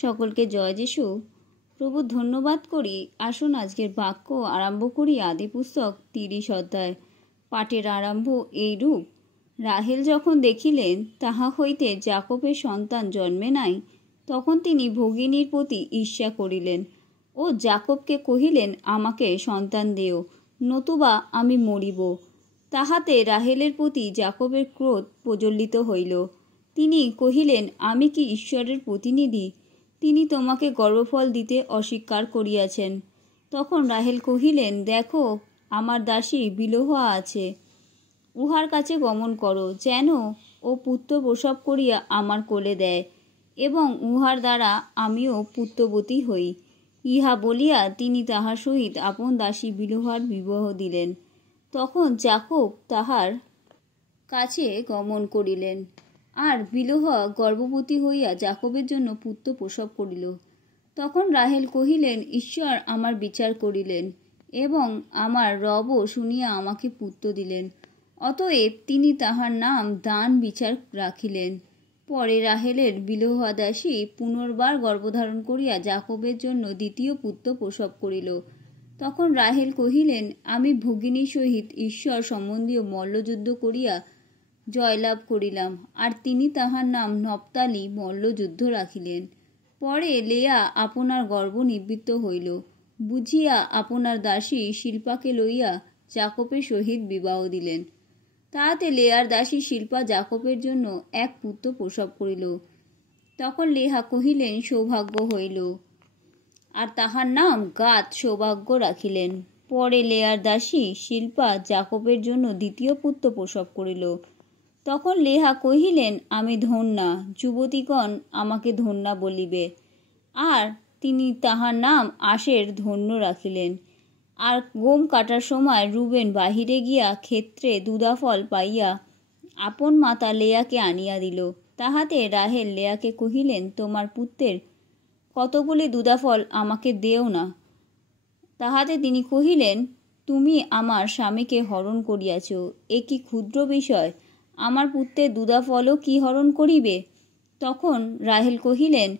সকলকে জয় যিশু। প্রভু ধন্যবাদ করি। আসুন আজকের বাক্য আরম্ভ করি। আদি পুস্তক 30 অধ্যায়। পাঠের আরম্ভ এইরূপ। রাহেল যখন দেখিলেন তাহা হইতে যাকবের সন্তান জন্মে নাই, তখন তিনি ভগিনীর প্রতি ঈর্ষা করিলেন ও যাকবকে কহিলেন, আমাকে সন্তান দেও, নতুবা আমি মরিব। তাহাতে রাহেলের প্রতি যাকবের ক্রোধ প্রজ্বলিত হইল। তিনি কহিলেন, আমি কি ঈশ্বরের প্রতিনিধি? তিনি তোমাকে গর্ভফল দিতে অস্বীকার করিয়াছেন। তখন রাহেল কহিলেন, দেখো, আমার দাসী বিলহা আছে, উহার কাছে গমন করো, যেন ও পুত্র প্রসব করিয়া আমার কোলে দেয়, এবং উহার দ্বারা আমিও পুত্রবতী হই। ইহা বলিয়া তিনি তাহার সহিত আপন দাসী বিলহার বিবাহ দিলেন। তখন যাকব তাহার কাছে গমন করিলেন, আর বিলহা গর্ভবতী হইয়া যাকবের জন্য পুত্র প্রসব করিল। তখন রাহেল কহিলেন, ঈশ্বর আমার বিচার করিলেন, এবং আমার রবও শুনিয়া আমাকে পুত্র দিলেন। অতএব তিনি তাহার নাম দান বিচার রাখিলেন। পরে রাহেলের বিলহা দাসী পুনর্বার গর্ভধারণ করিয়া যাকবের জন্য দ্বিতীয় পুত্র প্রসব করিল। তখন রাহেল কহিলেন, আমি ভগিনীর সহিত ঈশ্বর সম্বন্ধীয় মল্লযুদ্ধ করিয়া জয়লাভ করিলাম, আর তিনি তাহার নাম নপ্তালি মল্লযুদ্ধ রাখিলেন। পরে লেয়া আপনার গর্ভ নিবৃত্ত হইল, বুঝিয়া আপনার দাসী শিল্পাকে লইয়া যাকবের সহিত বিবাহ দিলেন। তাহাতে লেয়ার দাসী শিল্পা যাকবের জন্য এক পুত্র প্রসব করিল। তখন লেহা কহিলেন, সৌভাগ্য হইল, আর তাহার নাম গাদ সৌভাগ্য রাখিলেন। পরে লেয়ার দাসী শিল্পা যাকবের জন্য দ্বিতীয় পুত্র প্রসব করিল। তখন লেহা কহিলেন, আমি ধন্যা, যুবতীগণ আমাকে ধন্যা বলিবে। আর তিনি তাহার নাম আশের ধন্য রাখিলেন। আর গম কাটার সময় রুবেন বাহিরে গিয়া ক্ষেত্রে দুধাফল পাইয়া আপন মাতা লেয়াকে আনিয়া দিল। তাহাতে রাহেল লেয়াকে কহিলেন, তোমার পুত্রের কতগুলি দুধাফল আমাকে দেও না। তাহাতে তিনি কহিলেন, তুমি আমার স্বামীকে হরণ করিয়াছ, এ কি ক্ষুদ্র বিষয়? আমার পুত্রের দুধাফলও কি হরণ করিবে? তখন রাহেল কহিলেন,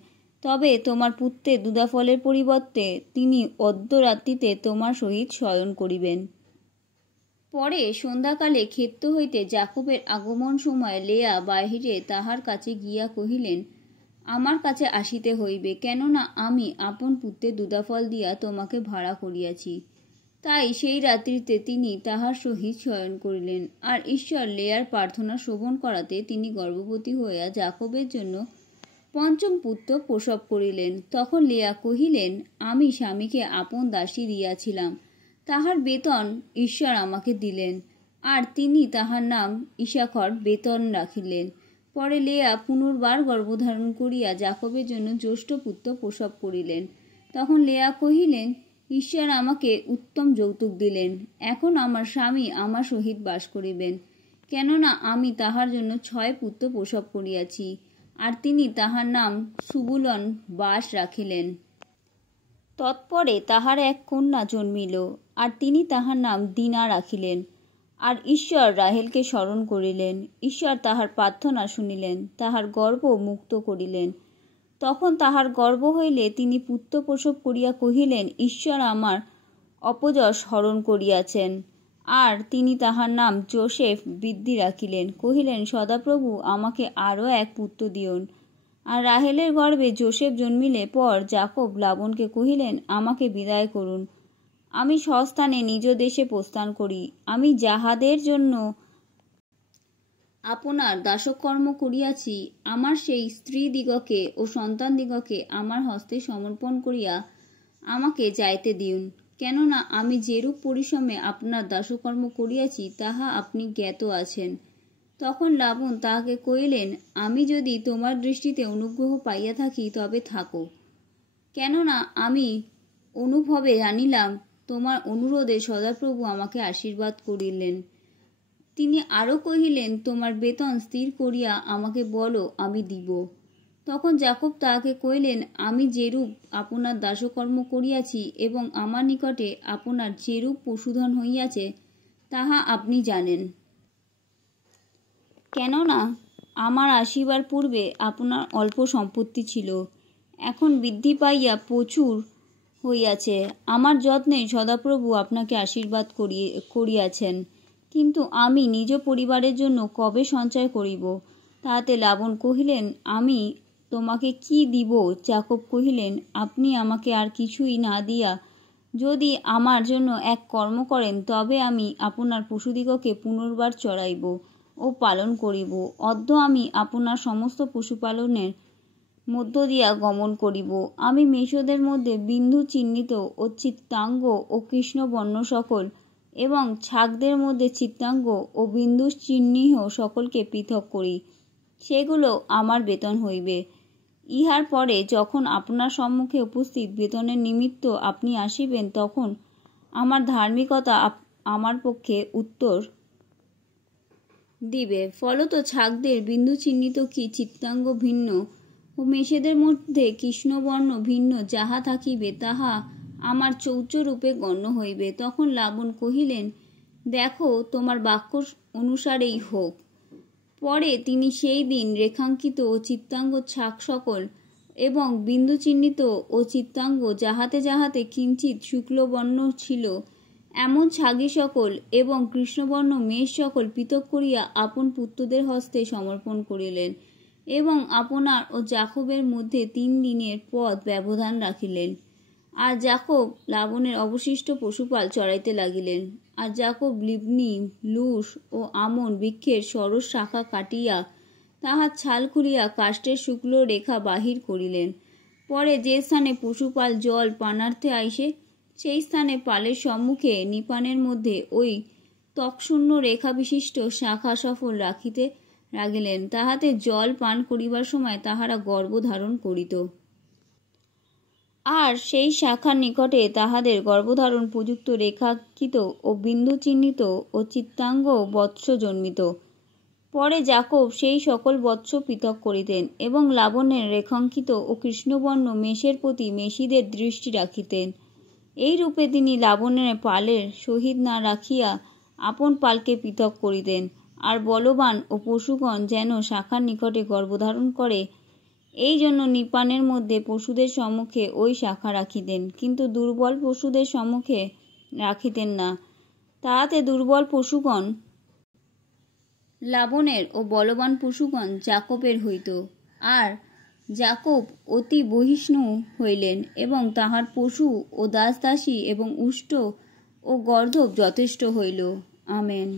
তবে তোমার পুত্রের দুধাফলের পরিবর্তে তিনি অর্ধরাত্রিতে তোমার সহিত শয়ন করিবেন। পরে সন্ধ্যাকালে ক্ষেত্র হইতে যাকবের আগমন সময় লেয়া বাহিরে তাহার কাছে গিয়া কহিলেন, আমার কাছে আসিতে হইবে, কেননা আমি আপন পুত্রের দুধাফল দিয়া তোমাকে ভাড়া করিয়াছি। তাই সেই রাত্রিতে তিনি তাহার সহিত শয়ন করিলেন। আর ঈশ্বর লেয়ার প্রার্থনা শ্রবণ করাতে তিনি গর্ভবতী হইয়া যাকবের জন্য পঞ্চম পুত্র প্রসব করিলেন। তখন লেয়া কহিলেন, আমি স্বামীকে আপন দাসী দিয়াছিলাম, তাহার বেতন ঈশ্বর আমাকে দিলেন। আর তিনি তাহার নাম ইসাখর বেতন রাখিলেন। পরে লেয়া পুনর্বার গর্ভধারণ করিয়া যাকবের জন্য জ্যেষ্ঠ পুত্র প্রসব করিলেন। তখন লেয়া কহিলেন, ঈশ্বর আমাকে উত্তম যৌতুক দিলেন, এখন আমার স্বামী আমার সহিত বাস করিবেন, কেননা আমি তাহার জন্য 6 পুত্র প্রসব করিয়াছি। আর তিনি তাহার নাম সুবুলন বাস রাখিলেন। তৎপরে তাহার এক কন্যা জন্মিল, আর তিনি তাহার নাম দিনা রাখিলেন। আর ঈশ্বর রাহেলকে স্মরণ করিলেন। ঈশ্বর তাহার প্রার্থনা শুনিলেন, তাহার গর্ভ মুক্ত করিলেন। তখন তাহার গর্ভ হইলে তিনি পুত্র প্রসব করিয়া কহিলেন, ঈশ্বর আমার অপযশ হরণ করিয়াছেন। আর তিনি তাহার নাম যোসেফ বৃদ্ধি রাখিলেন। কহিলেন, সদাপ্রভু আমাকে আরও এক পুত্র দিয়ুন। আর রাহেলের গর্ভে যোসেফ জন্মিলে পর যাকব লাবণকে কহিলেন, আমাকে বিদায় করুন, আমি স্বস্থানে নিজ দেশে প্রস্থান করি। আমি যাহাদের জন্য আপনার দাসকর্ম করিয়াছি, আমার সেই স্ত্রীদিগকে ও সন্তানদিগকে আমার হস্তে সমর্পণ করিয়া আমাকে যাইতে দিউন, কেননা আমি যেরূপ পরিশ্রমে আপনার দাসকর্ম করিয়াছি তাহা আপনি জ্ঞাত আছেন। তখন লাবণ তাহাকে কহিলেন, আমি যদি তোমার দৃষ্টিতে অনুগ্রহ পাইয়া থাকি তবে থাকো, কেননা আমি অনুভবে জানিলাম তোমার অনুরোধে সদাপ্রভু আমাকে আশীর্বাদ করিলেন। তিনি আরও কহিলেন, তোমার বেতন স্থির করিয়া আমাকে বলো, আমি দিব। তখন যাকব তাহাকে কহিলেন, আমি যেরূপ আপনার দাসকর্ম করিয়াছি এবং আমার নিকটে আপনার যেরূপ পশুধন হইয়াছে তাহা আপনি জানেন, কেননা আমার আসিবার পূর্বে আপনার অল্প সম্পত্তি ছিল, এখন বৃদ্ধি পাইয়া প্রচুর হইয়াছে। আমার যত্নে সদাপ্রভু আপনাকে আশীর্বাদ করিয়াছেন, কিন্তু আমি নিজ পরিবারের জন্য কবে সঞ্চয় করিব? তাহাতে লাবণ কহিলেন, আমি তোমাকে কি দিব? যাকব কহিলেন, আপনি আমাকে আর কিছুই না দিয়া যদি আমার জন্য এক কর্ম করেন, তবে আমি আপনার পশুদিগকে পুনর্বার চড়াইব ও পালন করিব। অদ্য আমি আপনার সমস্ত পশুপালনের মধ্য দিয়া গমন করিব। আমি মেষদের মধ্যে বিন্দু চিহ্নিত ও চিত্তাঙ্গ ও কৃষ্ণবর্ণ সকল এবং ছাগদের মধ্যে চিত্তাঙ্গ ও বিন্দু চিহ্নিত সকলকে পৃথক করি, সেগুলো আমার বেতন হইবে। ইহার পরে যখন আপনার সম্মুখে উপস্থিত বেতনের নিমিত্ত আপনি আসিবেন, তখন আমার ধার্মিকতা আমার পক্ষে উত্তর দিবে। ফলত ছাগদের বিন্দু চিহ্নিত কি চিত্তাঙ্গ ভিন্ন ও মেষেদের মধ্যে কৃষ্ণবর্ণ ভিন্ন যাহা থাকিবে, তাহা আমার চৌর্যরূপে গণ্য হইবে। তখন লাবণ কহিলেন, দেখো, তোমার বাক্য অনুসারেই হোক। পরে তিনি সেই দিন রেখাঙ্কিত ও চিত্তাঙ্গ ছাগ সকল এবং বিন্দু চিহ্নিত ও চিত্তাঙ্গ যাহাতে যাহাতে কিঞ্চিৎ শুক্লবর্ণ ছিল, এমন ছাগি সকল এবং কৃষ্ণবর্ণ মেষ সকল পৃথক করিয়া আপন পুত্রদের হস্তে সমর্পণ করিলেন এবং আপনার ও যাকবের মধ্যে 3 দিনের পথ ব্যবধান রাখিলেন। আর যাকব লাবণের অবশিষ্ট পশুপাল চড়াইতে লাগিলেন। আর যাকব লিবনি, লুস ও আমন বৃক্ষের সরস শাখা কাটিয়া তাহার ছাল খুলিয়া কাষ্ঠের শুক্ল রেখা বাহির করিলেন। পরে যে স্থানে পশুপাল জল পানার্থে আইসে, সেই স্থানে পালের সম্মুখে নিপানের মধ্যে ওই ত্বকশূন্য রেখা বিশিষ্ট শাখা সফল রাখিতে লাগিলেন, তাহাতে জল পান করিবার সময় তাহারা গর্ভধারণ করিত। আর সেই শাখার নিকটে তাহাদের গর্ভধারণ প্রযুক্ত রেখাঙ্কিত ও বিন্দু চিহ্নিত ও চিত্তাঙ্গ বৎস জন্মিত। পরে যাকব সেই সকল বৎস পৃথক করিতেন এবং লাবণের রেখাঙ্কিত ও কৃষ্ণবর্ণ মেষের প্রতি মেষীদের দৃষ্টি রাখিতেন। এই রূপে তিনি লাবণের পালের সহিত না রাখিয়া আপন পালকে পৃথক করিতেন। আর বলবান ও পশুগণ যেন শাখার নিকটে গর্ভধারণ করে, এই জন্য নিপানের মধ্যে পশুদের সম্মুখে ওই শাখা রাখিতেন, কিন্তু দুর্বল পশুদের সম্মুখে রাখিতেন না। তাহাতে দুর্বল পশুগণ লাবণের ও বলবান পশুগণ যাকবের হইত। আর যাকব অতি বহিষ্ণু হইলেন এবং তাহার পশু ও দাসদাসী এবং উষ্ট ও গর্ধব যথেষ্ট হইল। আমেন।